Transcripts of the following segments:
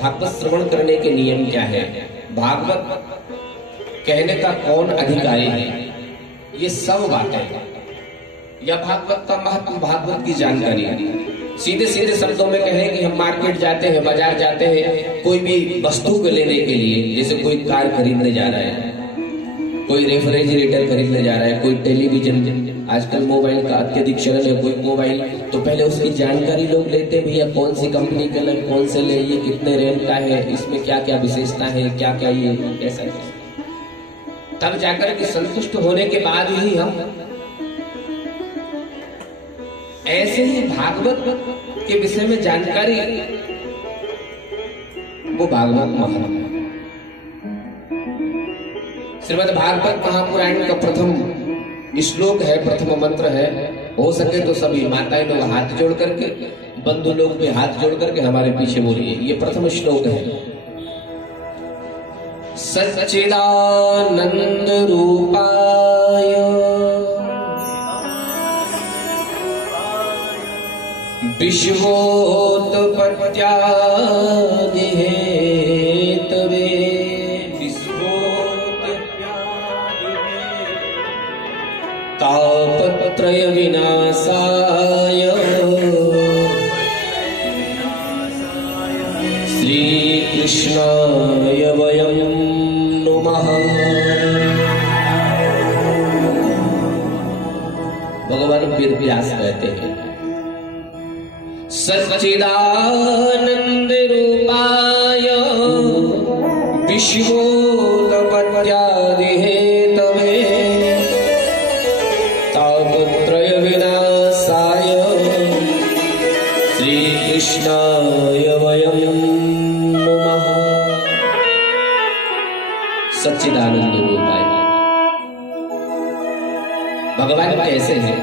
भागवत श्रवण करने के नियम क्या है, भागवत कहने का कौन अधिकारी है, ये सब बातें या भागवत का महत्व, भागवत की जानकारी। सीधे सीधे शब्दों में कहें कि हम मार्केट जाते हैं, बाजार जाते हैं कोई भी वस्तु को लेने के लिए, जैसे कोई कार खरीदने जा रहा है, कोई रेफ्रिजरेटर खरीदने जा रहा है, कोई टेलीविजन, आजकल मोबाइल का अत्यधिक चलन है, कोई मोबाइल, तो पहले उसकी जानकारी लोग लेते हैं, भैया कौन सी कंपनी का ले, कौन से ले, ये कितने रैम का है, इसमें क्या क्या विशेषता है, क्या क्या ये ऐसा, तब जाकर के संतुष्ट होने के बाद ही हम ऐसे ही भागवत के विषय में जानकारी, वो भागवत महापुराण, श्रीमद् भागवत महापुराण का प्रथम श्लोक है, प्रथम मंत्र है। हो सके तो सभी माताएं लोग हाथ जोड़ करके, बंधु लोग भी हाथ जोड़ करके हमारे पीछे बोलिए, ये प्रथम श्लोक है। सच्चिदानंद रूपाय विश्वोत्पत्त्यादिहेतवे तापत्रय विनाशाय श्री कृष्णाय वयं नमः। भगवान वेद व्यास कहते हैं, सच्चिदानंद रूपाय विश्वोत्पत्त्यादिहेतवे तापत्रय विनाशाय श्री कृष्णाय वयं नमः। सच्चिदानंद रूपाय भगवान कैसे हैं?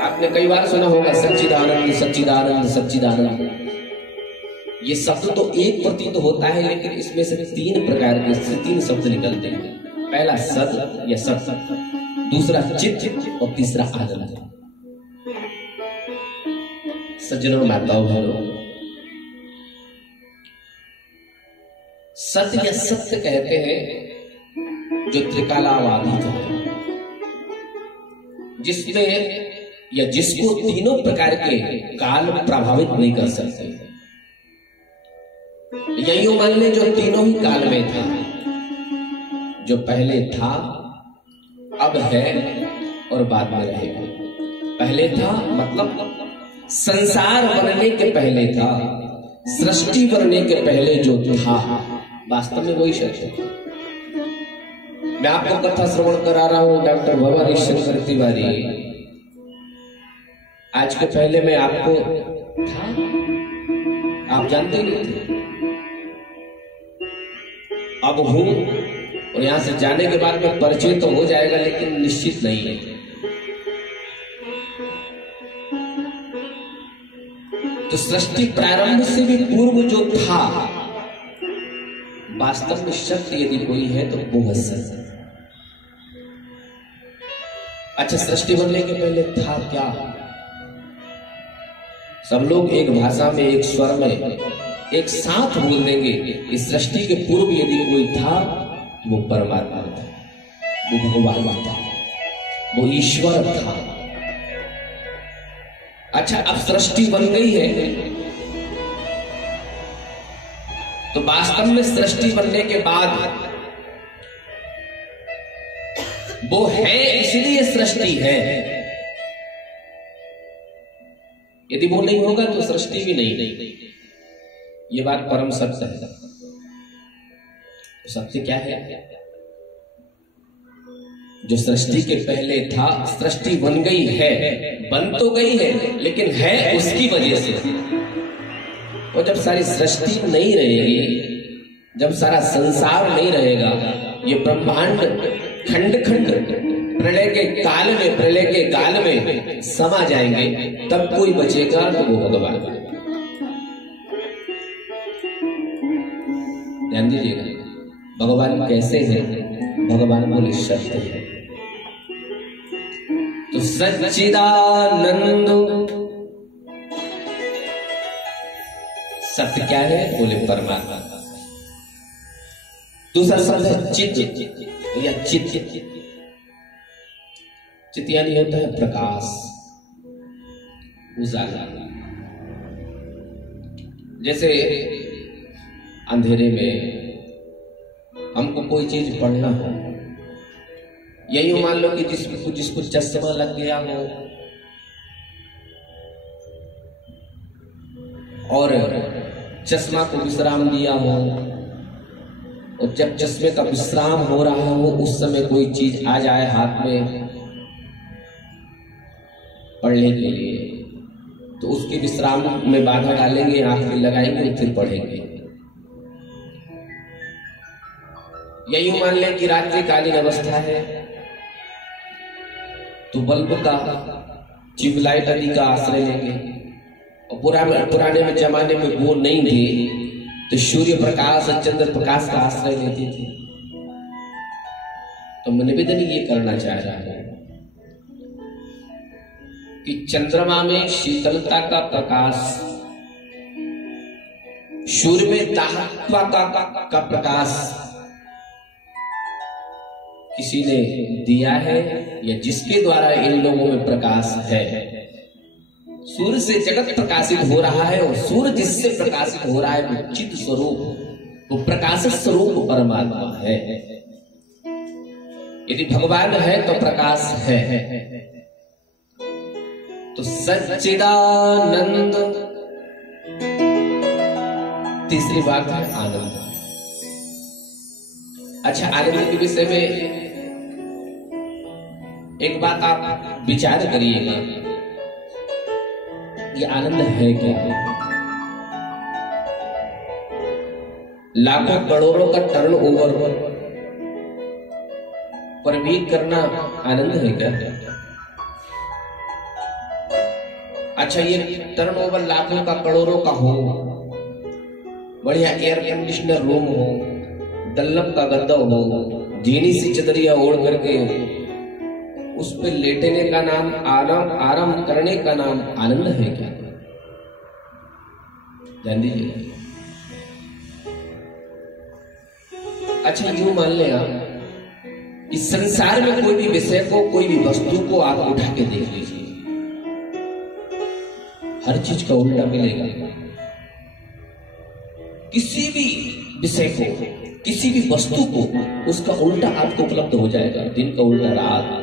आपने कई बार सुना होगा सच्चिदानंद सच्चिदानंद सच्चिदानंद। ये शब्द तो एक प्रतीत होता है, लेकिन इसमें से तीन प्रकार के तीन शब्द निकलते हैं। पहला सत या सत, दूसरा चित और तीसरा आनंद। सज्जनों माताओं बहनों, सत्य या सत्य कहते हैं जो त्रिकालावादित है, जिसमें या जिसको तीनों प्रकार के काल प्रभावित नहीं कर सकते। यही मान ले जो तीनों ही काल में था, जो पहले था, अब है और बाद में रहेगा। पहले था मतलब संसार बनने के पहले था, सृष्टि बनने के पहले जो था, वास्तव में वही सच है। मैं आपको कथा श्रवण करा रहा हूं डॉक्टर भवानी शंकर तिवारी। आज के पहले मैं आपको था, आप जानते ही नहीं थे। अब हूं और यहां से जाने के बाद में परिचय तो हो जाएगा, लेकिन निश्चित नहीं है। तो सृष्टि प्रारंभ से भी पूर्व जो था, वास्तव में सत्य यदि कोई है तो वो है सत्य। अच्छा, सृष्टि बनने के पहले था क्या? सब लोग एक भाषा में, एक स्वर में, एक साथ बोल देंगे। इस सृष्टि के पूर्व यदि कोई था तो वो परमात्मा था, वो भगवान था, वो ईश्वर था। अच्छा, अब सृष्टि बन गई है तो वास्तव में सृष्टि बनने के बाद वो है, इसलिए सृष्टि है। यदि वो नहीं होगा तो सृष्टि भी नहीं। ये बात परम सत्य है। तो सत्य क्या है? जो सृष्टि के पहले था, सृष्टि बन गई है, बन तो गई है, लेकिन है उसकी वजह से। और जब सारी सृष्टि नहीं रहेगी, जब सारा संसार नहीं रहेगा, ये ब्रह्मांड खंड खंड प्रलय के काल में, प्रलय के काल में समा जाएंगे, तब कोई बचेगा तो वो भगवान। ध्यान दीजिएगा, भगवान कैसे हैं? भगवान बोले सत्य है। तो सच्चिदानंद सत्य क्या है? बोले परमात्मा। दूसरा शब्द है चित या चित। चित यानी होता है प्रकाश, उजाला। जैसे अंधेरे में हमको कोई चीज पढ़ना हो, यही मान लो कि जिसको चश्मा लग गया हो और चश्मा को विश्राम दिया हो, और जब चश्मे का विश्राम हो रहा हो उस समय कोई चीज आ जाए हाथ में पढ़ने के लिए, तो उसके विश्राम में बाधा डालेंगे, आंख में लगाएंगे और फिर पढ़ेंगे। यही मान लें कि रात्रिकालीन अवस्था है, तो बल्ब का, ट्यूबलाइट आदि का आश्रय लेंगे। और पुराने जमाने में वो नहीं थे तो सूर्य प्रकाश और चंद्र प्रकाश का आश्रय लेते थे। तो निवेदन ये करना चाह रहा है कि चंद्रमा में शीतलता का प्रकाश, सूर्य में दाहत्वा का प्रकाश किसी ने दिया है, या जिसके द्वारा इन लोगों में प्रकाश है। सूर्य से जगत प्रकाशित हो रहा है, और सूर्य जिससे प्रकाशित हो रहा है वो चित स्वरूप, वो प्रकाश स्वरूप परमात्मा है। यदि भगवान है तो प्रकाश है। तो सच्चिदानंद, तीसरी बात है आनंद। अच्छा, आनंद के विषय में एक बात आप विचार करिएगा, ये आनंद है क्या? लाखों करोड़ों का टर्न ओवर पर भी करना आनंद है क्या? अच्छा, ये टर्न ओवर लाखों का करोड़ों का हो, बढ़िया एयर कंडीशनर रूम हो, दल्लभ का गद्दा हो, जीनी सी चदरिया ओढ़ करके उस पे लेटने का नाम आराम करने का नाम आनंद है क्या? जान दीजिए। अच्छा, यूं मान लें आप, इस संसार में कोई भी विषय को, कोई भी वस्तु को आप उठा के देख लीजिए, हर चीज का उल्टा मिलेगा। किसी भी विषय को, किसी भी वस्तु को, उसका उल्टा आपको उपलब्ध हो जाएगा। दिन का उल्टा रात,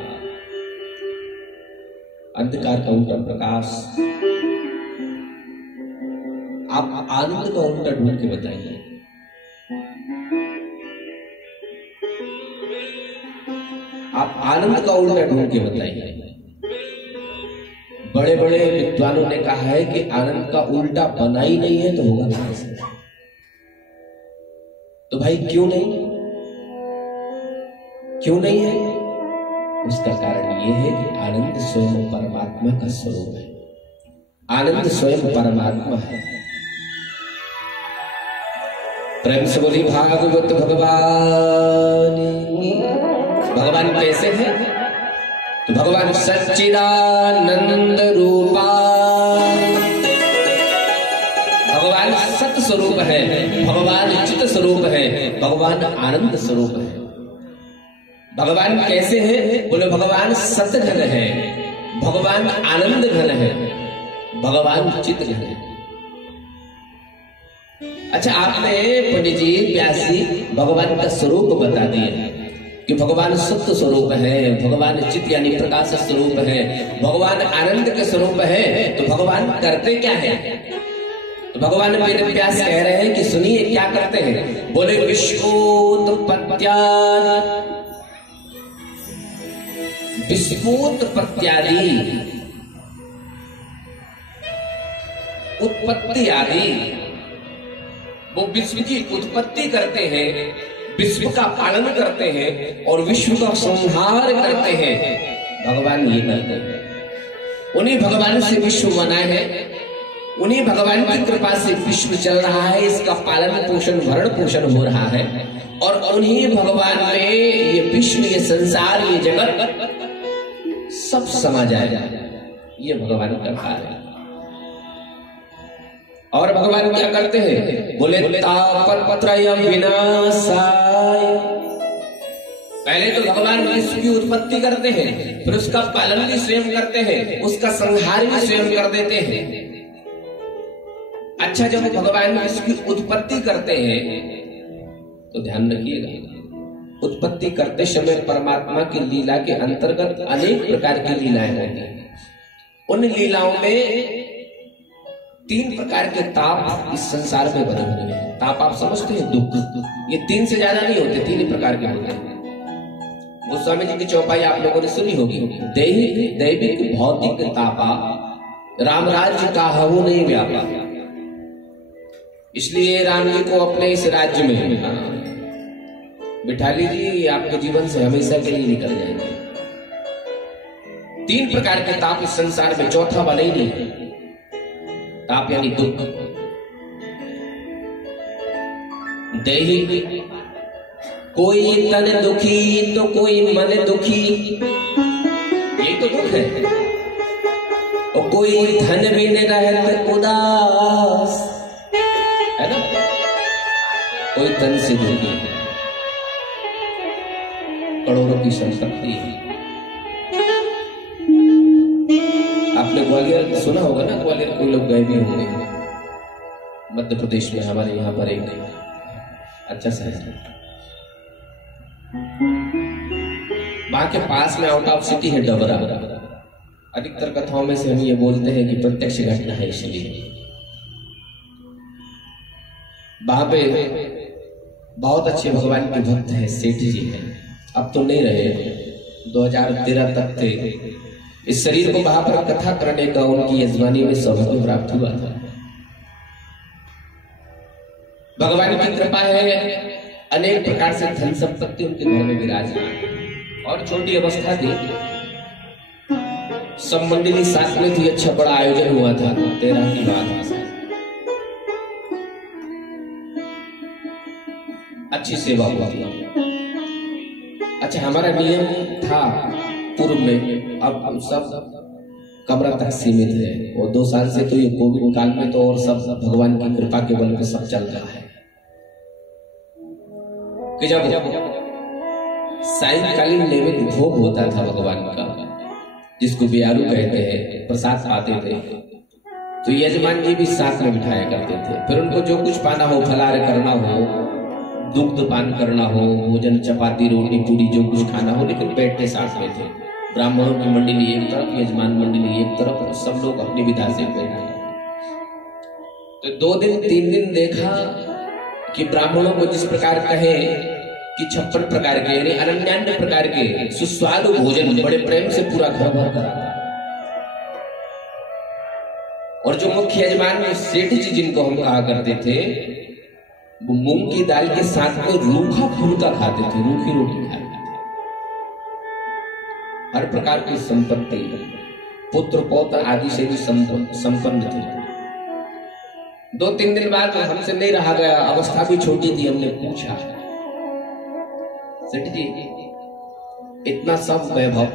अंधकार का उल्टा प्रकाश। आप आनंद का उल्टा ढूंढ के बताइए। आप आनंद का उल्टा ढूंढ के बताइए। बड़े बड़े विद्वानों ने कहा है कि आनंद का उल्टा बना ही नहीं है, तो होगा कहां से? तो भाई क्यों नहीं, क्यों नहीं है? उसका कारण यह है कि आनंद स्वयं परमात्मा का स्वरूप है। आनंद स्वयं परमात्मा है। प्रेम से बोली भागवत भगवान। भगवान कैसे हैं? तो भगवान सच्चिदानंद रूपा, भगवान सत स्वरूप है, भगवान चित स्वरूप है, भगवान आनंद स्वरूप है। भगवान कैसे हैं? बोले भगवान सत घन है, भगवान आनंद घन है, भगवान चित घन है। अच्छा, आपने पंडित जी व्यासी भगवान का स्वरूप बता दिया कि भगवान सत्य स्वरूप है, भगवान चित यानी प्रकाश स्वरूप है, भगवान आनंद के स्वरूप है। तो भगवान करते क्या है? तो भगवान वेद व्यास कह रहे हैं कि सुनिए क्या करते हैं। बोले विश्वोत्पत्त्या, विश्वोत्पत्त्यादि, उत्पत्ति आदि, वो विश्व की उत्पत्ति करते हैं, विश्व का पालन करते हैं और विश्व का संहार करते हैं। भगवान ये करते हैं। उन्हीं भगवान से विश्व बना है, उन्हीं भगवान की कृपा से विश्व चल रहा है, इसका पालन पोषण भरण पोषण हो रहा है, और उन्हीं भगवान में ये विश्व, ये संसार, ये जगत सब समा जाएगा। ये भगवान का कार्य है। और भगवान क्या करते हैं? बोले तापत्रय विनाशाय। पहले तो भगवान विश्व की उत्पत्ति करते हैं, फिर उसका पालन भी स्वयं करते हैं, उसका संहार भी स्वयं कर देते हैं। अच्छा, जब भगवान विश्व की उत्पत्ति करते हैं तो ध्यान रखिएगा, उत्पत्ति करते समय परमात्मा की लीला के अंतर्गत अनेक प्रकार की लीलाएं होती हैं। उन लीलाओं में 3 प्रकार के ताप इस संसार में बने हुए हैं। ताप आप समझते हैं? दुख। ये 3 से ज्यादा नहीं होते, 3 ही प्रकार के होते हैं। गोस्वामी जी की चौपाई आप लोगों ने सुनी होगी। दैविक भौतिक तापा, राम राज्य का हवो नहीं व्यापा। इसलिए राम जी को अपने इस राज्य में बिठा लीजिए, आपके जीवन से हमेशा के लिए निकल जाएंगे। 3 प्रकार के ताप इस संसार में, चौथा वाला ही नहीं है। ताप यानी दुख। दैहिक, कोई तन दुखी तो कोई मन दुखी, यही तो दुख है। और कोई धन भी न रहत उदास, है ना? कोई तन से दुखी, करोड़ों की संपत्ति है। आपने ग्वालियर सुना होगा ना, ग्वालियर कोई लोग गए भी होंगे। मध्य प्रदेश में हमारे यहाँ पर एक अच्छा शहर है, वहां के पास में आउट ऑफ सिटी है डबरा। अधिकतर कथाओं में से हम ये बोलते हैं कि प्रत्यक्ष घटना है, इसलिए वहां पे बहुत अच्छे भगवान के भक्त हैं, सेठ जी हैं। अब तो नहीं रहे, 2013 तक थे। इस शरीर को वहां पर कथा करने का उनकी यजमानी में सौभाग्य प्राप्त हुआ था। भगवान की कृपा है, अनेक प्रकार से धन संपत्ति उनके घर में विराजमान। और छोटी अवस्था थी, सब मंडली साथ में थी। अच्छा बड़ा आयोजन हुआ था, 13 की बात। अच्छी सेवा हुई। अच्छा, हमारा नियम था पूर्व में, अब सब कमरा तक सीमित है। वो 2 साल से तो ये कोविड काल में तो और सब भगवान की कृपा के बल पे सब चल रहा है कि जब सायंकालीन नैवेद्य भोग होता था भगवान का, जिसको बियारू कहते हैं, प्रसाद पाते थे, तो यजमान जी भी साथ में बिठाया करते थे। फिर उनको जो कुछ पाना हो, फलाहार करना हो, दुग्ध पान करना हो, भोजन चपाती रोटी पूरी जो कुछ खाना हो, लेकिन बैठते साथ में थे। ब्राह्मणों की मंडली एक तरफ, यजमान मंडली एक तरफ, सब लोग अपनी विधा से बैठे। तो 2 दिन 3 दिन देखा कि ब्राह्मणों को जिस प्रकार कहे कि 56 प्रकार के यानी 99 प्रकार के सुस्वादु भोजन बड़े प्रेम से पूरा घर भर करा। और जो मुख्य यजमान सेठ जी जिनको हम कहा करते थे, वो मूंग की दाल के साथ में रूखा फुल्का खाते थे, रूखी रोटी खाते थे। हर प्रकार की संपत्ति, पुत्र पौत्र आदि से भी संपन्न थे। 2-3 दिन बाद हमसे नहीं रहा गया, अवस्था भी छोटी थी। हमने पूछा, सेठ जी इतना सब वैभव,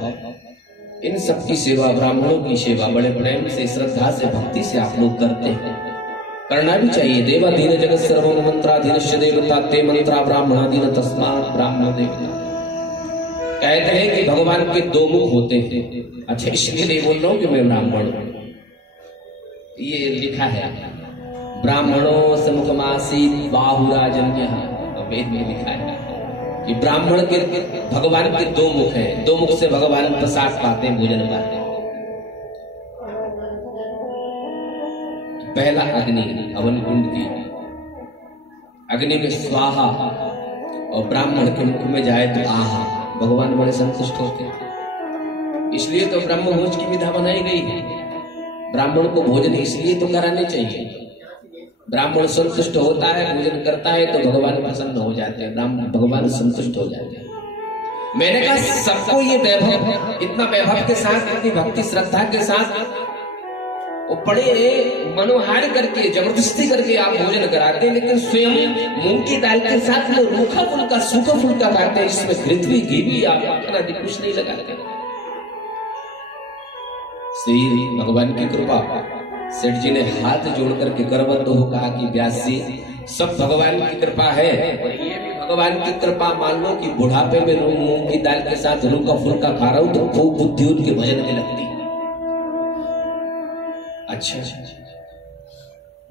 इन सब की सेवा, ब्राह्मणों की सेवा बड़े प्रेम से, श्रद्धा से, भक्ति से आप लोग करते हैं, करना भी चाहिए। देवाधीन जगत सर्वं मंत्राधीनस्य देवता ते मंत्रा ब्राह्मणाधीन तस्मात् ब्राह्मण देवता। कहते हैं कि भगवान के 2 मुख होते हैं। अच्छा, इसलिए नहीं बोल रहा हूं कि मैं ब्राह्मण हूं, ये लिखा है ब्राह्मणों समुखमासीत बाहुराजन्य, वेद में लिखा है कि ब्राह्मण के भगवान के 2 मुख हैं। 2 मुख से भगवान प्रसाद पाते हैं, भोजन पाते हैं। पहला अग्नि, हवन कुंड की अग्नि में स्वाहा, और ब्राह्मण के मुख में जाए तो आहा। भगवान बड़े संतुष्ट होते हैं, इसलिए तो ब्रह्म भोज की विधा बनाई गई है। ब्राह्मण को भोजन इसलिए तो कराने चाहिए, ब्राह्मण संतुष्ट होता है, भोजन करता है तो भगवान प्रसन्न हो जाते हैं, भगवान संतुष्ट हो जाते हैं। मैंने कहा सबको ये वैभव, इतना वैभव के साथ, इतनी भक्ति श्रद्धा के साथ, वो बड़े मनोहार करके, जबरदस्ती करके आप भोजन कराते हैं, लेकिन स्वयं मूंग की दाल के साथ में रूखा फुल्का, सूखा फुल्का खाते हैं, जिसमें घृत घी भी आप कुछ नहीं लगाते। श्री भगवान की कृपा, सेठ जी ने हाथ जोड़ करके करबद्ध हो कहा कि व्यास जी, सब भगवान की कृपा है, और ये भी भगवान की कृपा मान लो कि बुढ़ापे में मूंग की दाल के साथ रूखा फुल्का खा रहा हूं तो खूब बुद्धि उनके भजन में लगती। अच्छा,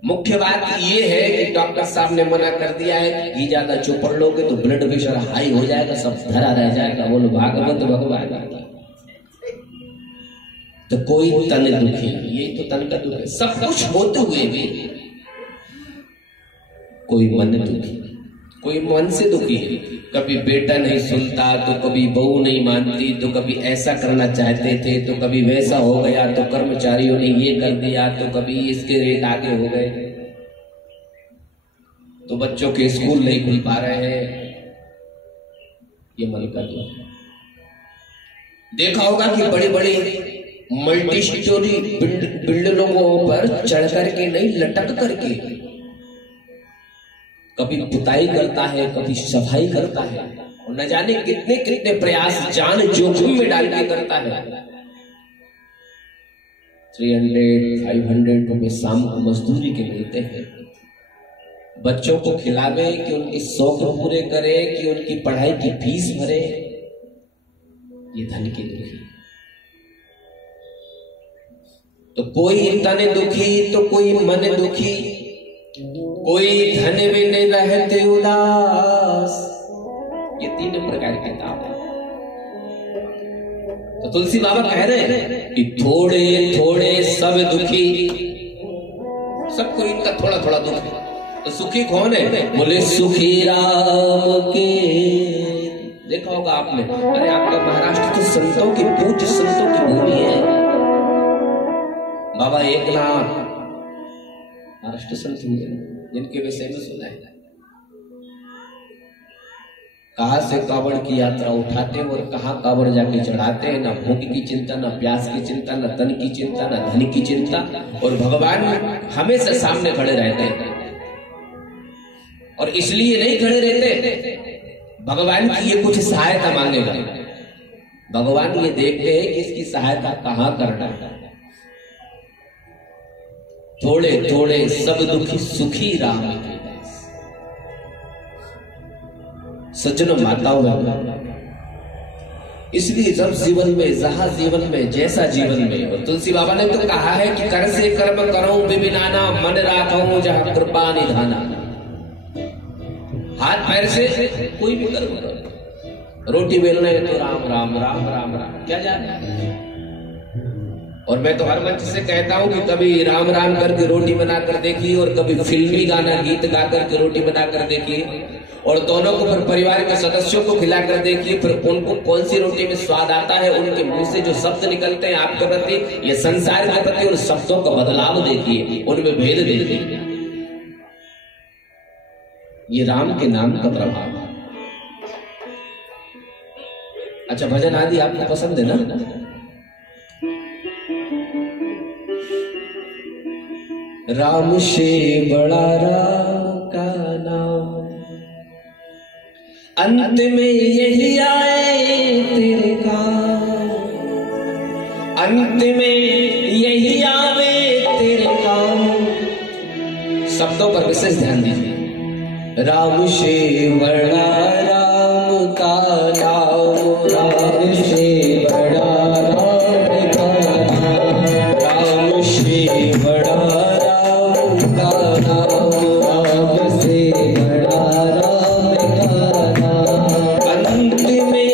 मुख्य बात ये है कि डॉक्टर साहब ने मना कर दिया है कि घी ज्यादा चोपड़ लोगे तो ब्लड प्रेशर हाई हो जाएगा, सब धरा रह जाएगा। बोलो भागवत भगवान। तो कोई तन दुखी, ये तो तन का दुख है, सब कुछ होते हुए भी कोई मन दुखी, कोई मन से दुखी है। कभी बेटा नहीं सुनता तो कभी बहू नहीं मानती, तो कभी ऐसा करना चाहते थे तो कभी वैसा हो गया, तो कर्मचारियों ने ये कर दिया, तो कभी इसके रेट आगे हो गए, तो बच्चों के स्कूल नहीं खुल पा रहे हैं। ये मन का दुख। देखा होगा कि बड़ी बड़ी मल्टी स्टोरी बिल्डिंगों पर चढ़ करके नहीं, लटक करके कभी पुताई करता है, कभी सफाई करता है, और न जाने कितने कितने प्रयास जान जोखिम में डाल के करता है। 300-500 रुपए शाम को मजदूरी के मिलते हैं। बच्चों को खिलावे कि उनके शौक पूरे करे, कि उनकी पढ़ाई की फीस भरे। ये धन की दुखी। तो कोई तन दुखी तो कोई मन दुखी, कोई धन बिन रहते उदास। ये तीन प्रकार के ताप है। तो तुलसी बाबा कह रहे हैं कि थोड़े थोड़े सब दुखी, सबको इनका थोड़ा थोड़ा दुख है। तो सुखी कौन है? बोले सुखी राम के। देखा होगा आपने, अरे आपका महाराष्ट्र तो संतों की, पूज्य संतों की भूमि है। बाबा एकनाथ महाराष्ट्र संत हुए, जिनके विषय में सुना है। कहां से कावड़ की यात्रा उठाते हैं और कहां कावड़ जाके चढ़ाते हैं। ना भूख की चिंता, ना प्यास की चिंता, ना तन की चिंता, ना धन की चिंता, और भगवान हमेशा सामने खड़े रहते हैं। और इसलिए नहीं खड़े रहते, भगवान की ये कुछ सहायता मांगेगा। भगवान ये देखते हैं कि इसकी सहायता कहां करना है। थोड़े थोड़े सब दुखी सुखी राम के दास। सज्जनों माताओं, इसलिए जब जीवन में, जहां जीवन में, जैसा जीवन में, और तुलसी बाबा ने तो कहा है कि कर से कर्म करो विबिनाना, मन राखो जहां कृपा निधाना। हाथ पैर से कोई भी कर्म करो। रोटी बेलना है तो राम राम राम राम राम, क्या जाने। और मैं तो हर मंच से कहता हूं कि कभी राम राम करके रोटी बनाकर देखिए, और कभी फिल्मी गाना गीत गा करके रोटी बनाकर देखिए, और दोनों को फिर परिवार के सदस्यों को खिलाकर देखिए। फिर उनको कौन सी रोटी में स्वाद आता है, उनके मुंह से जो शब्द निकलते हैं आपके प्रति या संसार के प्रति, उन शब्दों का बदलाव देखिए, उनमें भेद देखिए। ये राम के नाम का प्रभाव। अच्छा, भजन आदि आपको पसंद है ना? राम से बड़ा राम का नाम, अंत में यही आए तेरे काम, अंत में यही आवे तेरे काम। शब्दों पर विशेष ध्यान दीजिए। राम से बड़ा राम का नाम, राम से बड़ा राम का नाम, राम से बड़ा अंत में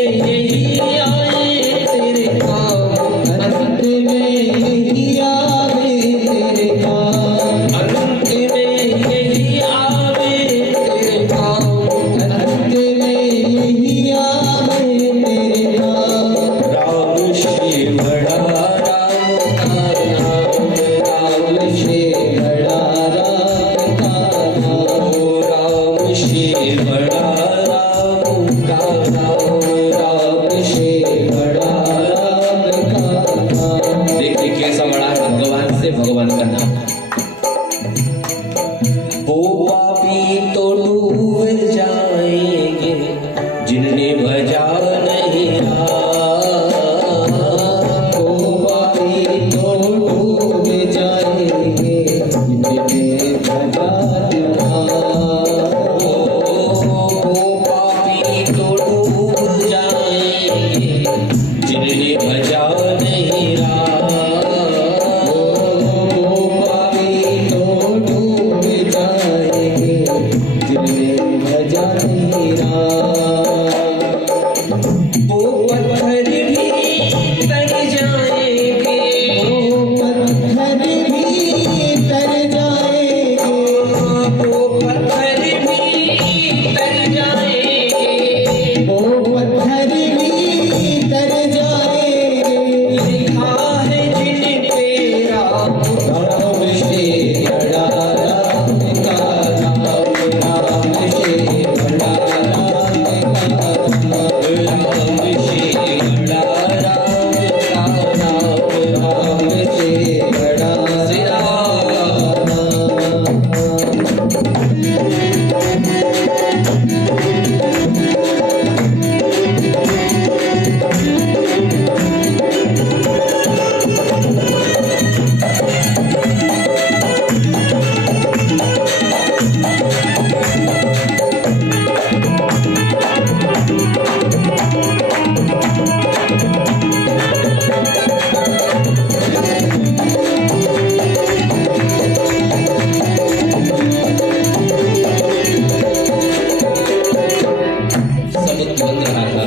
समुद्र बन रहा था,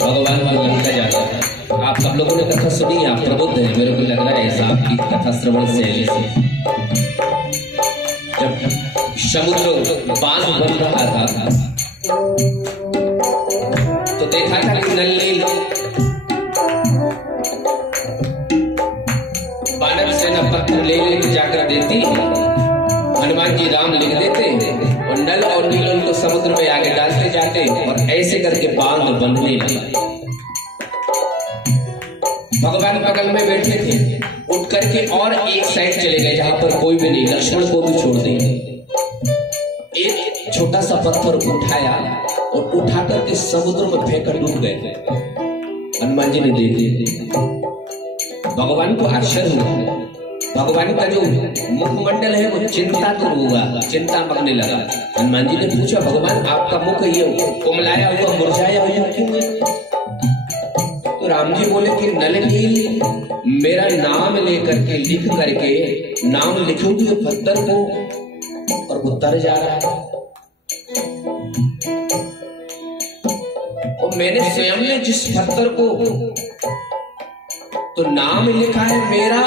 भगवान को लंका जाना था। आप सब लोगों ने कथा सुनी, आप प्रबुद्ध हैं, मेरे को लग रहा है ऐसा आपकी कथा श्रवण शैली से। जब समुद्र बांध बन रहा था तो देखा था कि नल्ली वानर सेना पत्थर ले लेकर जाकर देती, हनुमान जी राम लिख देते और नल और नील उनको समुद्र में आगे डालते जाते और ऐसे करके बांध बनने लगा। भगवान बगल में बैठे थे, उठ करके और एक साइड चले गए जहां पर कोई भी नहीं, लक्ष्मण को भी छोड़ देंगे। एक छोटा सा पत्थर उठाया और उठा करके समुद्र में फेंक डूब गए। हनुमान जी ने देख लिया। भगवान को आश्चर्य हुआ, भगवान का जो मुखमंडल है वो चिंता तो हुआ, चिंता मगने लगा। हनुमान जी ने पूछा, भगवान आपका मुख ये कुमलाया हुआ मुरझाया हुआ क्यों है? तो राम जी बोले कि नल नील मेरा नाम लेकर के लिख करके नाम लिखूंगी पत्थर को और उतर जा रहा है, और मैंने स्वयं ने जिस पत्थर को तो नाम लिखा है मेरा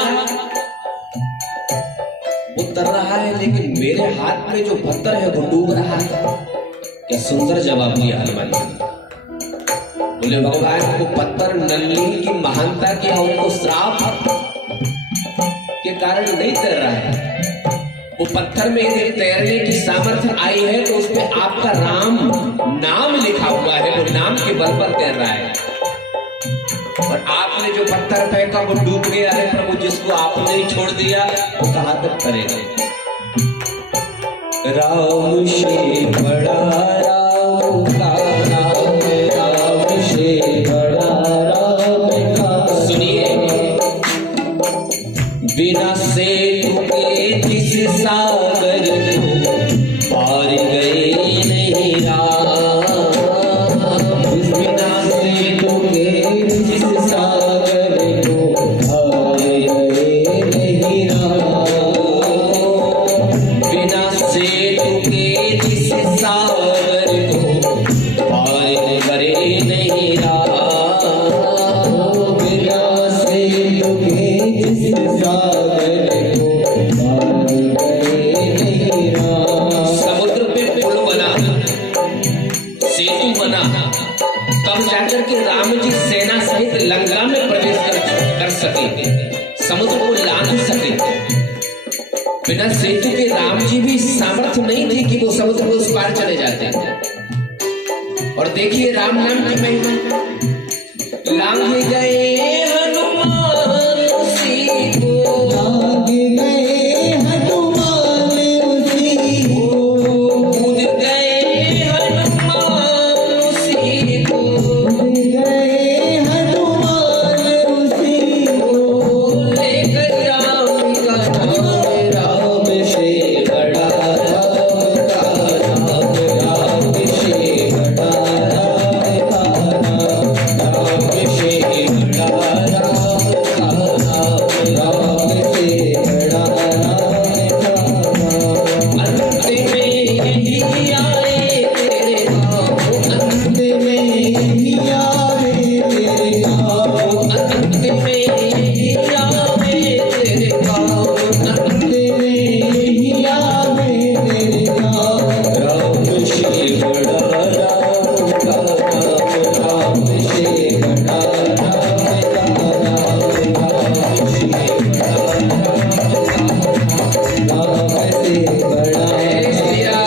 उतर रहा है, लेकिन मेरे हाथ में जो पत्थर है वो डूब रहा है। क्या सुंदर जवाब दिया हनुमान जी। बोले भगवान को पत्थर नल्ली की महानता की उनको श्राप के कारण नहीं तैर रहा है। वो पत्थर में यदि तैरने की सामर्थ्य आई है तो उसमें आपका राम नाम लिखा हुआ है, वो नाम के बल पर तैर रहा है। और आपने जो पत्थर फेंका वो डूब गया है प्रभु, जिसको आपने ही छोड़ दिया वो कहां तक करेगा? राम से बड़ा राम का नाम, राम से बड़ा राम का। सुनिए, बिना सेतु के जिस सागर को पार गए नहीं राम, बिना सेतु के जिस सागर को पार गए नहीं राम, बिना सेतु के जिस सागर को पार गए नहीं राम, बिना सेतु के जिस सागर को पार गए नहीं राम। समुद्र पे पुल बना, सेतु बना, तब जाकर के राम जी सेना सहित लंका में प्रवेश कर सके, समुद्र को लांघ सके। बिना सेतु के राम जी भी सामर्थ्य नहीं थी कि वो समुद्र को उस पार चले जाते। और देखिए राम नाम की महिमा, लांघ गए हनुमान उसी को, लांघ गए हनुमान उसी को, कूद गए हनुमान उसी को, कूद गए हनुमान उसी को, लेकर राम का नाम, राम से बड़ा राम का नाम, राम से बड़ा राम का नाम, राम से बड़ा राम का नाम, राम से बड़ा राम का नाम। अंत में यही आए तेरे नाम, अंत में यही आए तेरे नाम, अंत में यही आए तेरे नाम, अंत में यही आए तेरे नाम। राम से बड़ा राम का नाम, राम से बड़ा राम का नाम, राम से बड़ा राम से बड़ा श्री राम।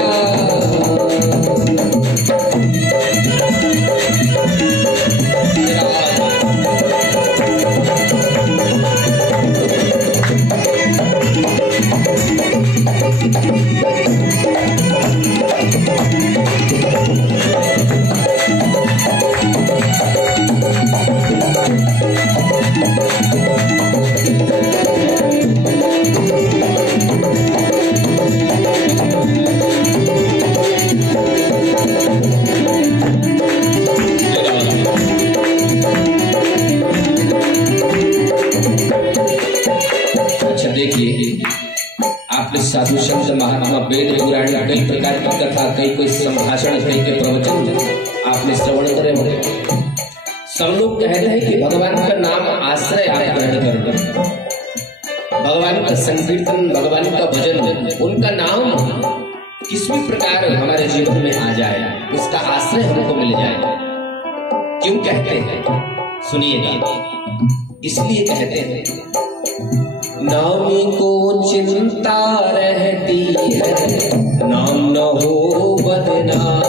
अच्छा देखिए, आपने साधु संत महात्मा वेद पुराण कई प्रकार की कथा, कई कोई संभाषण, कई के प्रवचन आपने श्रवण करे होंगे। सब लोग कहते हैं कि भगवान का नाम आश्रय आप ग्रहण करें, भगवान का संकीर्तन, भगवान का भजन, उनका नाम किसी भी प्रकार हमारे जीवन में आ जाए, उसका आश्रय हमको मिल जाए। क्यों कहते हैं सुनिएगा, इसलिए कहते हैं नामी को चिंता रहती है, नाम न हो बदनाम।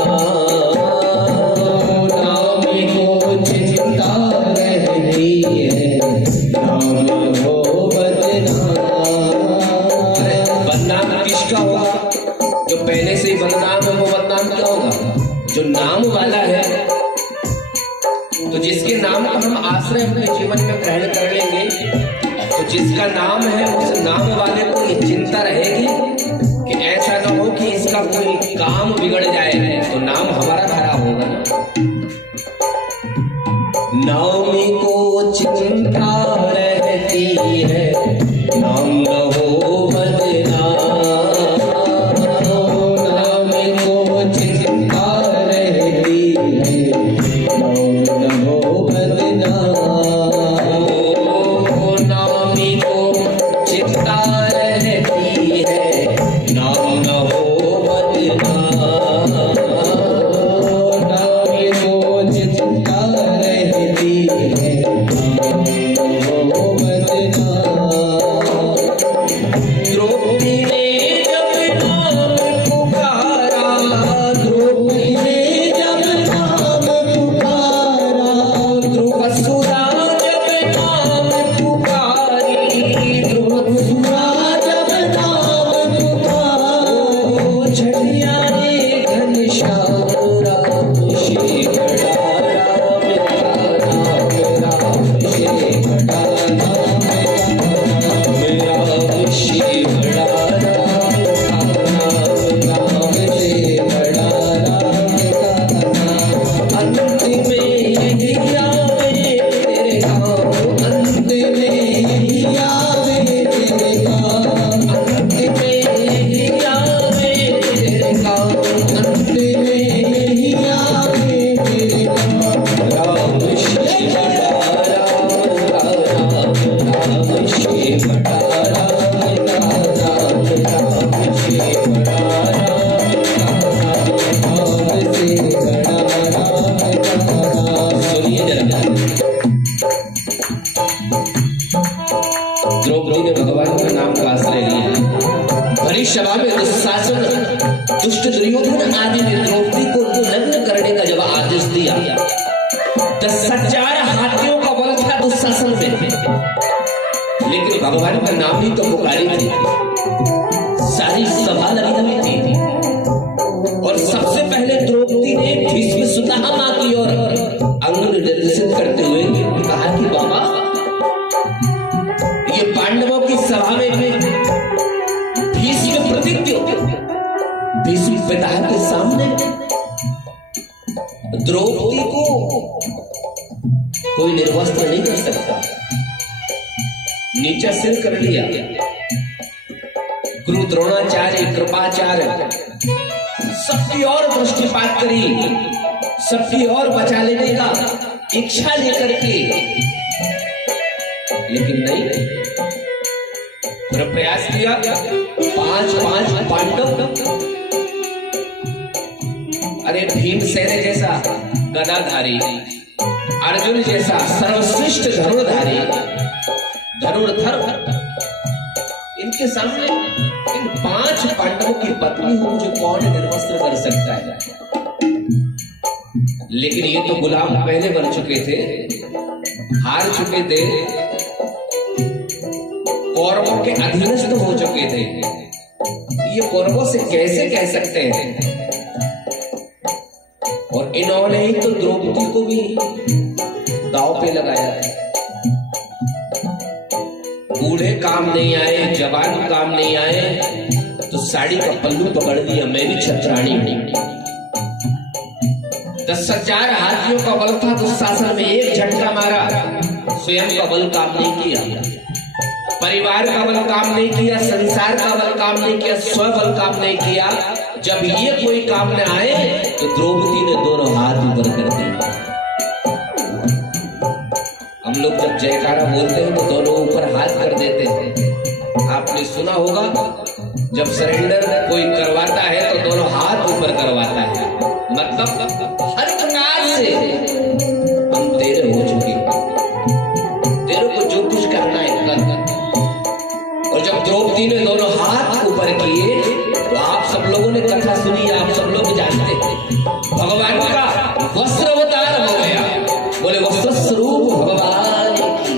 नामी को चिंता रहती है, नाम न हो बदनाम। बदनाम किसका होगा? जो पहले से ही बदनाम है वो बदनाम क्या होगा? जो नाम वाला है। तो जिसके नाम का हम आश्रय अपने जीवन में ग्रहण कर लेंगे, तो जिसका नाम है उस नाम वाले को ये चिंता रहेगी कि ऐसा न हो कि इसका कोई काम बिगड़ जाए, तो नाम हमारा खराब होगा ना। नामी को चिंता रहती है, नाम न हो बदनाम। नामी को चिंता रहती है, नाम न हो बदनाम। नामी को चिंता रहती है, नाम न हो बदनाम। नामी को चिंता रहती है, नाम न हो बदनाम। द्रौपदी ने जब नाम पुकारा, द्रौपदी ने जब नाम पुकारा, ध्रुवसुरा जब नाम पुकारी, ध्रुवसुरा जब नाम पुकारी, झटिया ने घनश्याम राम श्री बड़ा राम राम श्री बड़ा राम श्री बड़ा राम श्री बड़ा राम। अंत में यही आवे तेरे काम, अंत में यही आवे तेरे काम, अंत में यही आवे तेरे काम, अंत में यही आवे तेरे काम। राम श्री बड़ा राम राम श्री बड़ा राम राम श्री बड़ा राम श्री बड़ा राम। सुनिए जरा, द्रौपदी ने भगवान का नाम का आश्रय लिया। भरी सभा में दुशासन, दुष्ट दुर्योधन आदि ने द्रौपदी को नग्न करने का जब आदेश दिया, 10,000 हाथियों का बल था दुशासन में, लेकिन भगवान का नाम ही तो पुकारी थी। सारी सभा लगी हुई थी और सबसे पहले द्रौपदी ने भीष्म सुदामा की ओर अंगुल निर्देशित करते हुए कहा कि बाबा, ये पांडवों की सभा में भीष्म प्रतिज्ञ, भीष्म पिता के सामने द्रौपदी को कोई निर्वस्त्र नहीं कर सकता। नीचा सिर कर लिया। गुरु द्रोणाचार्य, कृपाचार्य सबकी और दृष्टिपात करी, सबकी और बचा लेने का इच्छा लेकर के, लेकिन नहीं, फिर प्रयास किया। 5 पांडव, अरे भीमसेन जैसा गदाधारी, अर्जुन जैसा सर्वश्रेष्ठ धनुर्धारी, धनुर्धर, इनके सामने इन 5 पांडवों की पत्नी हो मुझे कौन निर्वस्त्र कर सकता है। लेकिन ये तो गुलाम पहले बन चुके थे, हार चुके थे, कौरवों के अधीनस्थ हो चुके थे। ये कौरवों से कैसे कह सकते हैं? और इन्होंने ही तो द्रौपदी को भी दांव पे लगाया। बूढ़े काम नहीं आए, जवान काम नहीं आए, तो साड़ी का पल्लू पकड़ दिया, मैं भी छत्राणी हूं। 10,000 हाथियों का बल था दुशासन में, एक झटका मारा, स्वयं का बल काम नहीं किया, परिवार का बल काम नहीं किया, संसार का बल काम नहीं किया, स्वबल काम नहीं किया, जब ये कोई काम न आए तो द्रौपदी ने दोनों हाथ ऊपर कर दिए। हम लोग जब जयकारा बोलते हैं तो दोनों ऊपर हाथ कर देते हैं। आपने सुना होगा जब सरेंडर कोई करवाता है तो दोनों हाथ ऊपर करवाता है, मतलब हर प्रकार से हम तेरे हो चुके, तेरे को जो कुछ करना है कर। और जब द्रौपदी ने दोनों हाथ ऊपर किए तो आप सब लोगों ने कथा सुनी, आप सब लोग जानते हैं भगवान का वस्त्र अवतार हो गया। बोले वस्त्र स्वरूप भगवान की,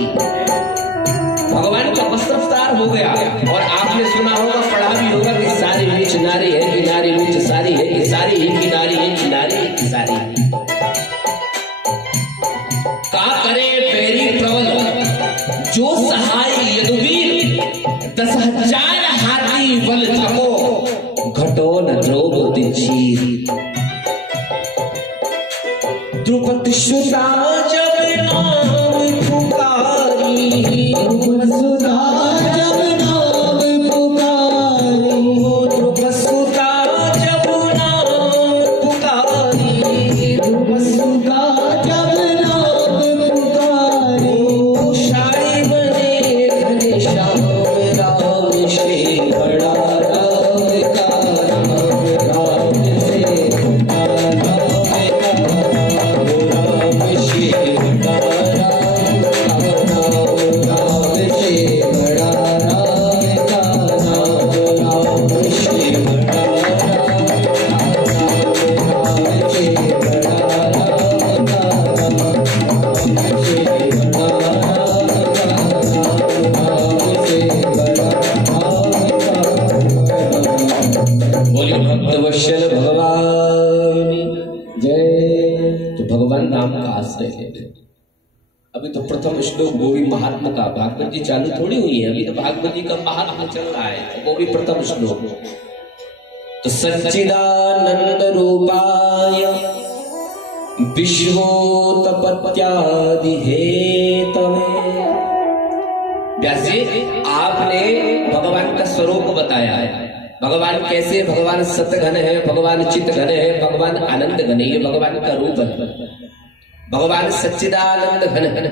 भगवान का वस्त्र अवतार हो गया। और आपने सुना होगा, पढ़ा भी होगा कि सारी नीच नारी है कि नारी नीच सारी है कि सारी ही की नारी है कि नारी है कि सारी। का करे पैरी प्रबल जो सहाय यदुवीर, 10,000 हाथी बल थको घटो न द्रौपदी चीर। द्रुपद सुता जब नाम पुकारी, द्रुपद सुता जब नाम पुकारी, द्रुपद सुता जब नाम पुकारी, द्रुपद सुता जब नाम पुकारी। शाही बने घनश्याम राम श्री बड़ा राम का नाम, राम से भक्तवत्सल भगवान जय। तो भगवान नाम का आश्रय लेते। अभी तो प्रथम श्लोक गोवी महात्मा का, भागवत जी चालू थोड़ी हुई है, अभी तो भागवत जी का महात्मा चल रहा है, वो भी प्रथम श्लोक। तो सच्चिदानंद रूपाय विश्वोत्पत्त्यादि हेतवे। व्यास जी आपने भगवान का स्वरूप बताया है। भगवान कैसे, भगवान सत्य घन है, भगवान चित्त घन है, भगवान आनंद घन है, ये भगवान का रूप है। भगवान सच्चिदानंद घन है।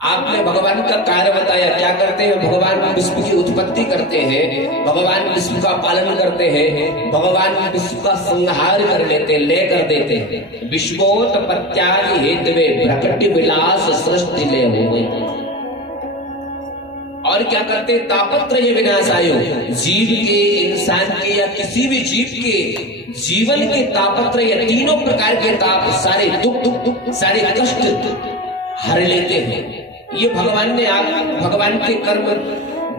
आपने भगवान का कार्य बताया, क्या करते हैं भगवान विश्व की उत्पत्ति करते हैं, भगवान विश्व का पालन करते हैं, भगवान विश्व का संहार कर लेते, ले कर देते हैं। विश्वोत्पत्त्यादि हेतवे प्रकट विलास सृष्टि ले हुए। और क्या करते, तापत्रय विनाशायो, जीव के, इंसान के या किसी भी जीव के जीवन के तापत्रय, तीनों प्रकार के ताप, सारे दुख सारे कष्ट हर लेते हैं। ये भगवान ने, आप भगवान के कर्म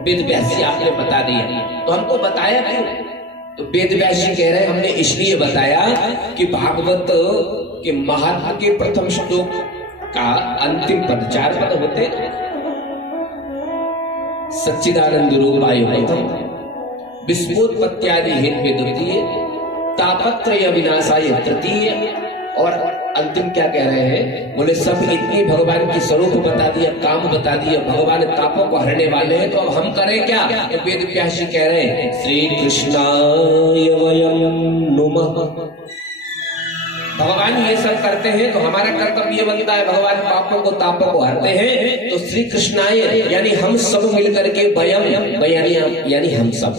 वेद व्यास जी आपने बता दिए। तो हमको बताया क्यों? तो वेद व्यास जी कह रहे हैं हमने इसलिए बताया कि भागवत के महात्मा के प्रथम श्लोक का अंतिम पद, 4 पद होते हैं। सच्चिदानंद रूपाय प्रथम, विश्वोत्पत्त्यादि हेतवे द्वितीय, तापत्रय विनाशाय तृतीय, और अंतिम क्या कह रहे हैं? बोले सब इतनी भगवान की स्वरूप बता दिया, काम बता दिया, भगवान तापों को हरने वाले हैं, तो अब हम करें क्या? तो वेद व्यास जी कह रहे हैं श्री कृष्णाय वयं नुमः। भगवान ये सब करते हैं तो हमारा कर्तव्य ये बनता है, भगवान पापों को तापों को हरते हैं, तो श्री कृष्णाय यानी हम सब मिलकर के वयम यानी हम सब।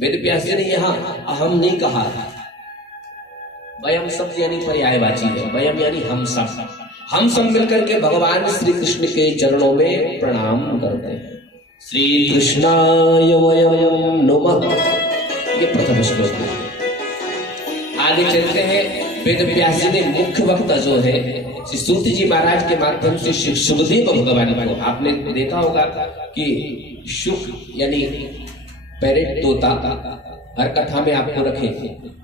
वेद व्यास जी ने यहाँ अहम नहीं कहा, वयम शब्द यानी पर्यायवाची है, वयम यानी हम सब मिलकर के भगवान श्री कृष्ण के चरणों में प्रणाम करते हैं। श्री कृष्णाय वयं नुमः, ये प्रथम श्लोक है। आगे चलते हैं। वेद व्यास जी ने मुख्य वक्ता जो है श्री सूत जी महाराज के माध्यम से श्री सुखदेव भगवान को, आपने देखा होगा कि शुक यानी पैरेट तोता हर कथा में आपको रखे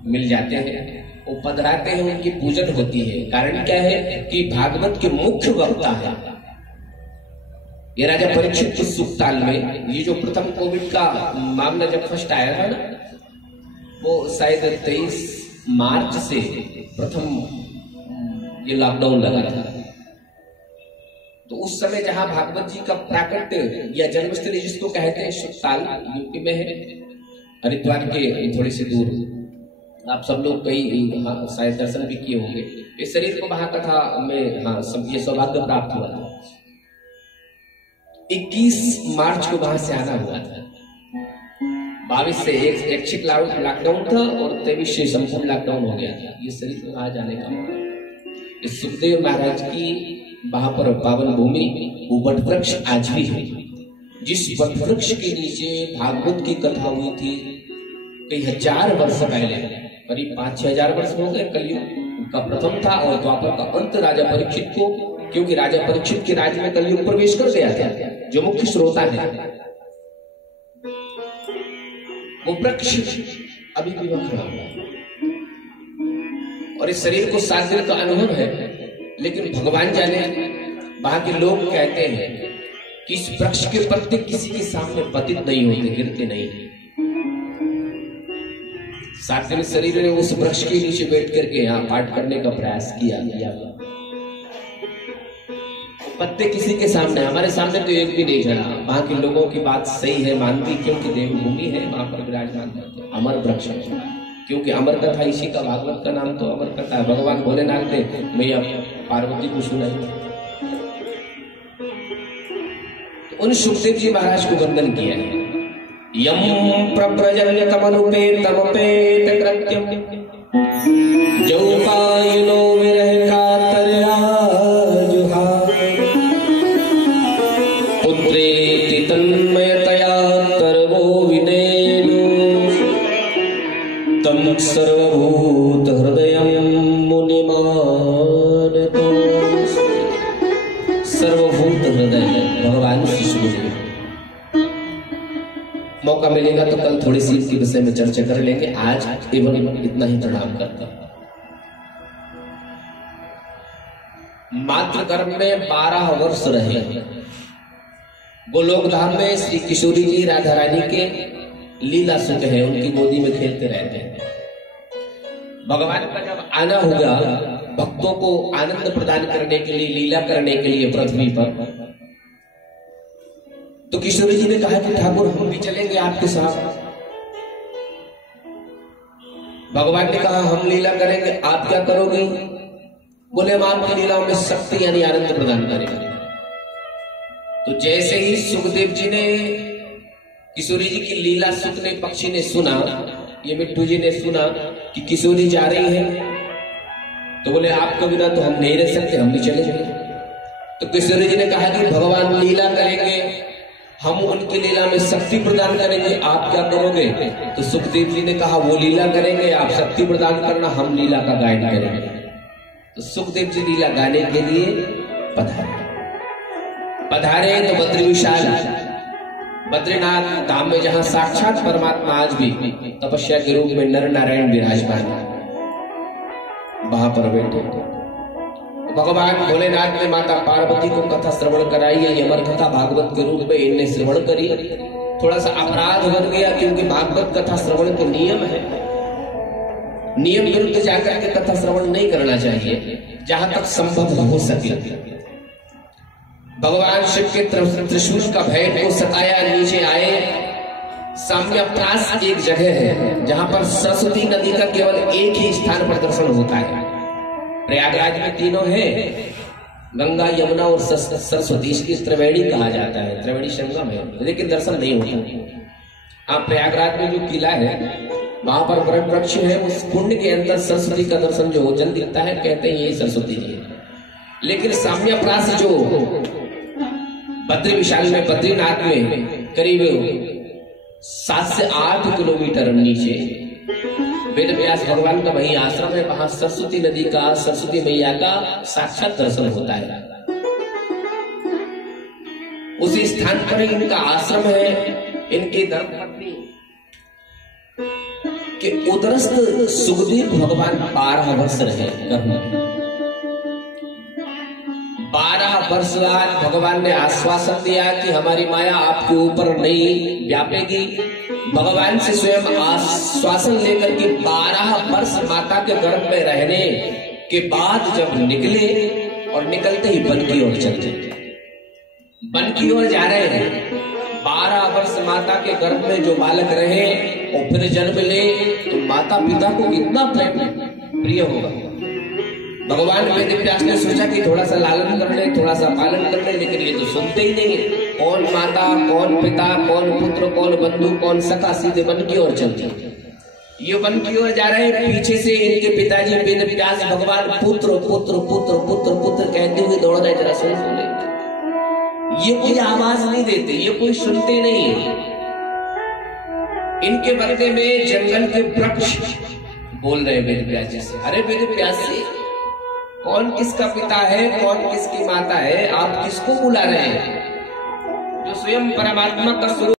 मिल जाते हैं, वो पधराते हैं, उनकी पूजन होती है। कारण क्या है कि भागवत के मुख्य वक्ता है। ये राजा परीक्षित के सुखताल में, ये जो प्रथम कोविड का मामला जब फर्स्ट आया था ना, वो शायद 23 मार्च से प्रथम ये लॉकडाउन लगा था। तो उस समय जहां भागवत जी का प्राकट्य या जन्मस्थली जिसको कहते हैं सुखताल, यूपी में है, हरिद्वार के थोड़ी सी दूर। आप सब लोग कई शायद दर्शन भी किए होंगे। इस शरीर को महाकथा में सब ये सौभाग्य प्राप्त हुआ था। 21 मार्च को वहां से आना हुआ था। 22 से एक ऐच्छिक लॉकडाउन था और 23 से संपूर्ण लॉकडाउन हो गया था। ये शरीर को वहां जाने का इस सुखदेव महाराज की वहां पर पावन भूमि वो वट वृक्ष आज भी है, जिस वट वृक्ष के नीचे भागवत की कथा हुई थी कई हजार वर्ष पहले, करीब 5-6 हजार वर्ष हो गए। कलयुग का प्रथम था और द्वापर का अंत राजा परीक्षित को, क्योंकि राजा परीक्षित के राज्य में कलयुग प्रवेश कर गया था। जो मुख्य श्रोता है वो वृक्ष अभी भी वह खड़ा हुआ है और इस शरीर को 7 दिन का अनुभव है, लेकिन भगवान जाने वहां के लोग कहते हैं कि इस वृक्ष के पत्ते किसी के सामने पतित नहीं होते, गिरते नहीं। 7 दिन शरीर ने उस वृक्ष के नीचे बैठ करके यहाँ पाठ करने का प्रयास किया। पत्ते किसी के सामने, हमारे सामने तो एक भी नहीं चढ़ा। वहां के लोगों की बात सही है, मानती, क्योंकि देवभूमि है, वहां पर विराजमान है अमर वृक्ष, क्योंकि अमर कथा इसी का, भागवत का नाम तो अमर कथा है। भगवान भोलेनाथ ने मैया पार्वती को सुनाई। उन सुखदेव जी महाराज को वंदन किया है। यम प्रव्रजन्य तमनुपेतमपेत कृत्यम जौपायनो विरह कातरया जुहा पुत्रेति तन्मयतया तरवो विनेनु तम सर्वभूत हृदयं मुनिमानतो। सर्वभूत हृदय भगवान श्री सुखदेव। मौका मिलेगा तो कल थोड़ी सी इसके विषय में चर्चा कर लेंगे। आज केवल इतना ही प्रणाम करता हूं। मातृ गर्भ में 12 वर्ष रहे गोलोक धाम में। श्री किशोरी जी राधा रानी के लीला सुख है, उनकी गोदी में खेलते रहते हैं। भगवान का जब आना होगा भक्तों को आनंद प्रदान करने के लिए, लीला करने के लिए पृथ्वी पर, तो किशोरी जी ने कहा कि ठाकुर हम भी चलेंगे आपके साथ। भगवान ने कहा हम लीला करेंगे, आप क्या करोगे? बोले हम आपकी लीलाओं में शक्ति यानी आनंद प्रदान करेंगे। तो जैसे ही सुखदेव जी ने, किशोरी जी की लीला सुख ने, पक्षी ने सुना, ये मिट्टू जी ने सुना कि किशोरी जा रही है, तो बोले आपके बिना तो हम नहीं रह सकते, हम भी चले जाएंगे। तो किशोरी जी ने कहा कि भगवान लीला करेंगे, हम उनकी लीला में शक्ति प्रदान करेंगे, आप क्या करोगे? तो सुखदेव जी ने कहा वो लीला करेंगे, आप शक्ति प्रदान करना, हम लीला का गायन करेंगे। तो सुखदेव जी लीला गाने के लिए पधारे तो बद्री विशाल बद्रीनाथ धाम में, जहां साक्षात परमात्मा आज भी तपस्या के रूप में नर नारायण विराजमान, वहां पर बैठे। भगवान भोलेनाथ ने माता पार्वती को कथा श्रवण कराई है। अमर कथा भागवत के रूप में इनने श्रवण करी। थोड़ा सा अपराध बन गया, क्योंकि भागवत कथा श्रवण के नियम है, नियम विरुद्ध जाकर के कथा श्रवण नहीं करना चाहिए, जहां तक संभव हो सके। भगवान शिव के त्रिशूल का भय को सताया, नीचे आए। साम्यप्रास एक जगह है जहां पर सरस्वती नदी का केवल एक ही स्थान पर दर्शन होता है। प्रयागराज में तीनों है, गंगा, यमुना और सरस्वती। इसकी त्रिवेणी कहा जाता है, त्रिवेणी संगम है, लेकिन दर्शन नहीं होता। आप प्रयागराज में जो किला है वहां पर वट वृक्ष है, उस कुंड के अंदर सरस्वती का दर्शन जो जल दिखता है, कहते हैं ये सरस्वती जी है। लेकिन साम्यप्रास जो बद्री विशाल में, बद्रीनाथ में करीब 7 से 8 किलोमीटर नीचे वेद व्यास भगवान का वही आश्रम है। वहां सरस्वती नदी का, सरस्वती मैया का साक्षात दर्शन होता है। उसी स्थान पर ही इनका आश्रम है। इनकी धर्मपत्नी के उदरस्थ सुखदेव भगवान 12 वर्ष रहे गर्भ में। 12 वर्ष बाद भगवान ने आश्वासन दिया कि हमारी माया आपके ऊपर नहीं व्यापेगी। भगवान से स्वयं आश्वासन लेकर के 12 वर्ष माता के गर्भ में रहने के बाद जब निकले, और निकलते ही वन की ओर चलते, वन की ओर जा रहे हैं। 12 वर्ष माता के गर्भ में जो बालक रहे और फिर जन्म ले तो माता पिता को कितना प्रिय होगा। भगवान वेदव्यास ने सोचा कि थोड़ा सा लालन कर ले, थोड़ा सा पालन कर ले, लेकिन ये तो सुनते ही नहीं। कौन माता, कौन पिता, कौन पुत्र, कौन बंधु, कौन सखा, सीधे वन की ओर चलते। ये वन की ओर जा रहे हैं, पीछे से इनके पिताजी वेदव्यास भगवान पुत्र पुत्र पुत्र पुत्र पुत्र कहते हुए दौड़ रहे। जरा सुन ले, ये कोई आवाज नहीं देते, ये कोई सुनते नहीं। इनके बदले में जंगल के वृक्ष बोल रहे वेदव्यास जी से, अरे वेदव्यास जी, कौन किसका पिता है, कौन किसकी माता है, आप किसको बुला रहे हैं? जो स्वयं परमात्मा का स्वरूप